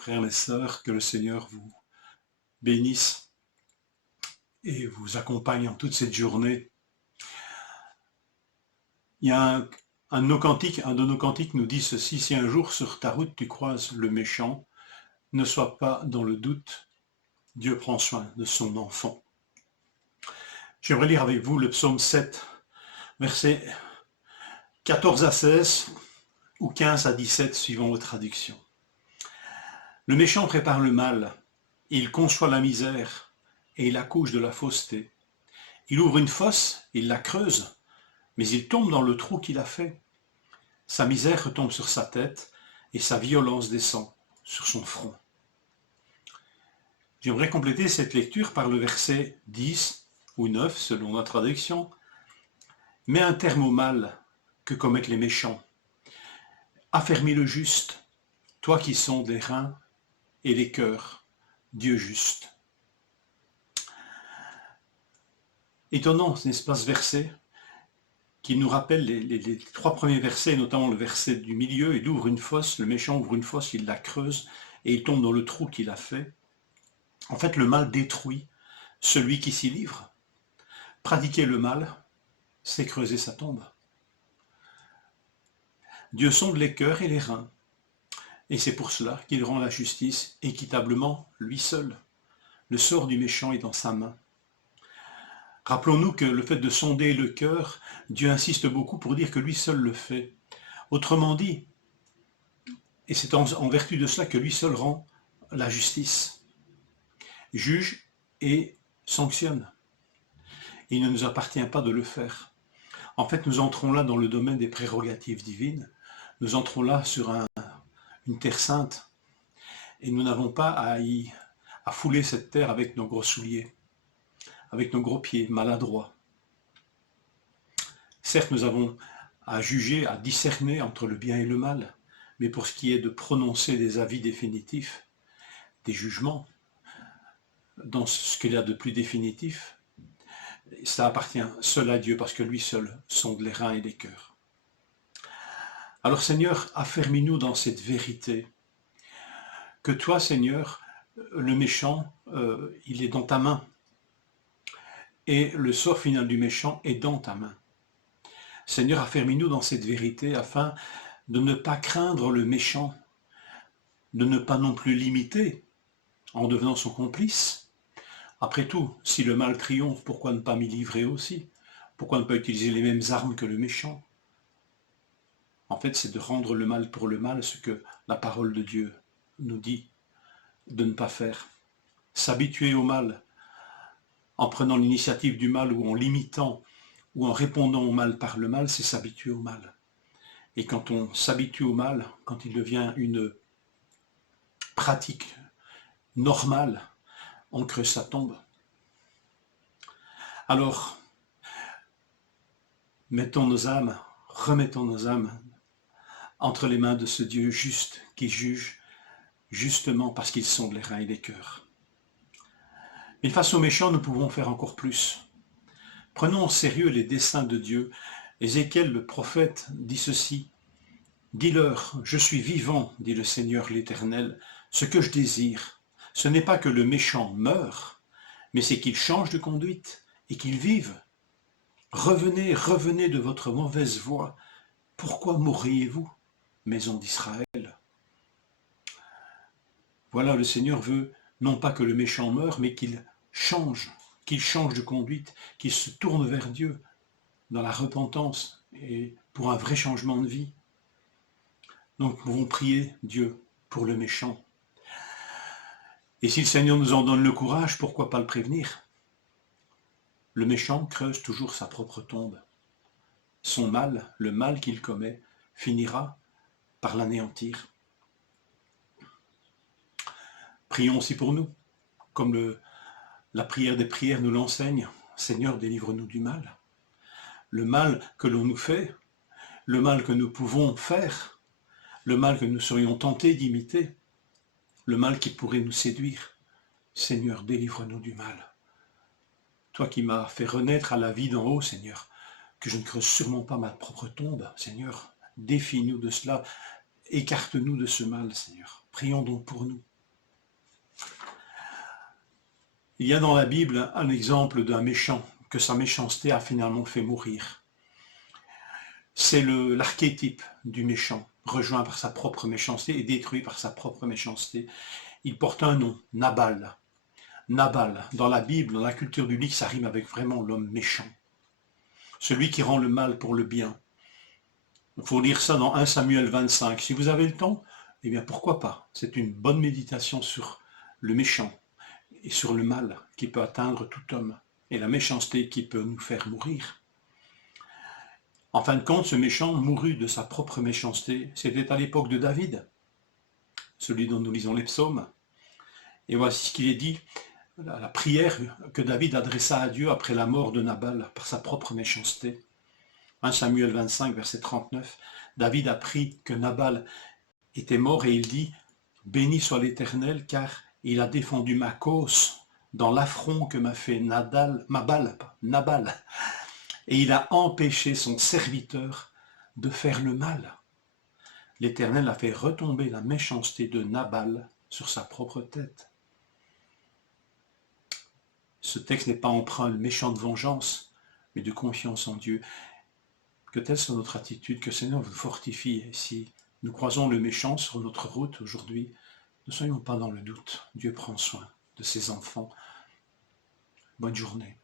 Frères et sœurs, que le Seigneur vous bénisse et vous accompagne en toute cette journée. Il y a un de nos cantiques nous dit ceci: si un jour sur ta route tu croises le méchant, ne sois pas dans le doute, Dieu prend soin de son enfant. J'aimerais lire avec vous le psaume 7, versets 14 à 16 ou 15 à 17, suivant vos traductions. Le méchant prépare le mal, il conçoit la misère et il accouche de la fausseté. Il ouvre une fosse, il la creuse, mais il tombe dans le trou qu'il a fait. Sa misère retombe sur sa tête et sa violence descend sur son front. J'aimerais compléter cette lecture par le verset 10 ou 9, selon notre traduction. Mets un terme au mal que commettent les méchants. Affermis le juste, toi qui sondes les reins et les cœurs, Dieu juste. Étonnant, n'est-ce pas, ce verset qui nous rappelle les trois premiers versets, notamment le verset du milieu. Il ouvre une fosse, le méchant ouvre une fosse, il la creuse et il tombe dans le trou qu'il a fait. En fait, le mal détruit celui qui s'y livre. Pratiquer le mal, c'est creuser sa tombe. Dieu sonde les cœurs et les reins, et c'est pour cela qu'il rend la justice équitablement lui seul. Le sort du méchant est dans sa main. Rappelons-nous que le fait de sonder le cœur, Dieu insiste beaucoup pour dire que lui seul le fait. Autrement dit, et c'est en vertu de cela que lui seul rend la justice, juge et sanctionne. Il ne nous appartient pas de le faire. En fait, nous entrons là dans le domaine des prérogatives divines. Nous entrons là sur une terre sainte et nous n'avons pas à fouler cette terre avec nos gros souliers, avec nos gros pieds maladroits. Certes, nous avons à juger, à discerner entre le bien et le mal, mais pour ce qui est de prononcer des avis définitifs, des jugements, dans ce qu'il y a de plus définitif, ça appartient seul à Dieu, parce que lui seul sonde les reins et les cœurs. Alors Seigneur, affermis-nous dans cette vérité, que toi Seigneur, le méchant, il est dans ta main, et le sort final du méchant est dans ta main. Seigneur, affermis-nous dans cette vérité afin de ne pas craindre le méchant, de ne pas non plus l'imiter en devenant son complice. Après tout, si le mal triomphe, pourquoi ne pas m'y livrer aussi? Pourquoi ne pas utiliser les mêmes armes que le méchant? En fait, c'est de rendre le mal pour le mal, ce que la parole de Dieu nous dit de ne pas faire. S'habituer au mal, en prenant l'initiative du mal ou en l'imitant ou en répondant au mal par le mal, c'est s'habituer au mal. Et quand on s'habitue au mal, quand il devient une pratique normale, on creuse sa tombe. Alors, remettons nos âmes entre les mains de ce Dieu juste qui juge justement parce qu'ils sonde les reins et les cœurs. Mais face aux méchants, nous pouvons faire encore plus. Prenons au sérieux les desseins de Dieu. Ézéchiel, le prophète, dit ceci: « Dis-leur, je suis vivant, dit le Seigneur l'Éternel, ce que je désire, ce n'est pas que le méchant meure, mais c'est qu'il change de conduite et qu'il vive. Revenez, revenez de votre mauvaise voie. Pourquoi mourriez-vous, maison d'Israël ?» Voilà, le Seigneur veut non pas que le méchant meure, mais qu'il change de conduite, qu'il se tourne vers Dieu dans la repentance et pour un vrai changement de vie. Donc nous pouvons prier Dieu pour le méchant. Et si le Seigneur nous en donne le courage, pourquoi pas le prévenir? Le méchant creuse toujours sa propre tombe. Son mal, le mal qu'il commet, finira par l'anéantir. Prions aussi pour nous, comme la prière des prières nous l'enseigne. Seigneur, délivre-nous du mal. Le mal que l'on nous fait, le mal que nous pouvons faire, le mal que nous serions tentés d'imiter, le mal qui pourrait nous séduire. Seigneur, délivre-nous du mal. Toi qui m'as fait renaître à la vie d'en haut, Seigneur, que je ne creuse sûrement pas ma propre tombe, Seigneur, défie-nous de cela, écarte-nous de ce mal, Seigneur. Prions donc pour nous. Il y a dans la Bible un exemple d'un méchant que sa méchanceté a finalement fait mourir. C'est l'archétype du méchant, rejoint par sa propre méchanceté et détruit par sa propre méchanceté. Il porte un nom, Nabal. Nabal, dans la Bible, dans la culture biblique, ça rime avec vraiment l'homme méchant. Celui qui rend le mal pour le bien. Il faut lire ça dans 1 Samuel 25. Si vous avez le temps, eh bien pourquoi pas. C'est une bonne méditation sur le méchant et sur le mal qui peut atteindre tout homme et la méchanceté qui peut nous faire mourir. En fin de compte, ce méchant mourut de sa propre méchanceté. C'était à l'époque de David, celui dont nous lisons les psaumes. Et voici ce qu'il est dit, la prière que David adressa à Dieu après la mort de Nabal par sa propre méchanceté. 1 Samuel 25, verset 39, David apprit que Nabal était mort et il dit « Béni soit l'Éternel, car il a défendu ma cause dans l'affront que m'a fait Nabal, et il a empêché son serviteur de faire le mal. L'Éternel a fait retomber la méchanceté de Nabal sur sa propre tête. » Ce texte n'est pas empreint de méchante vengeance, mais de confiance en Dieu. Que telle soit notre attitude, que le Seigneur vous fortifie. Et si nous croisons le méchant sur notre route aujourd'hui, ne soyons pas dans le doute. Dieu prend soin de ses enfants. Bonne journée.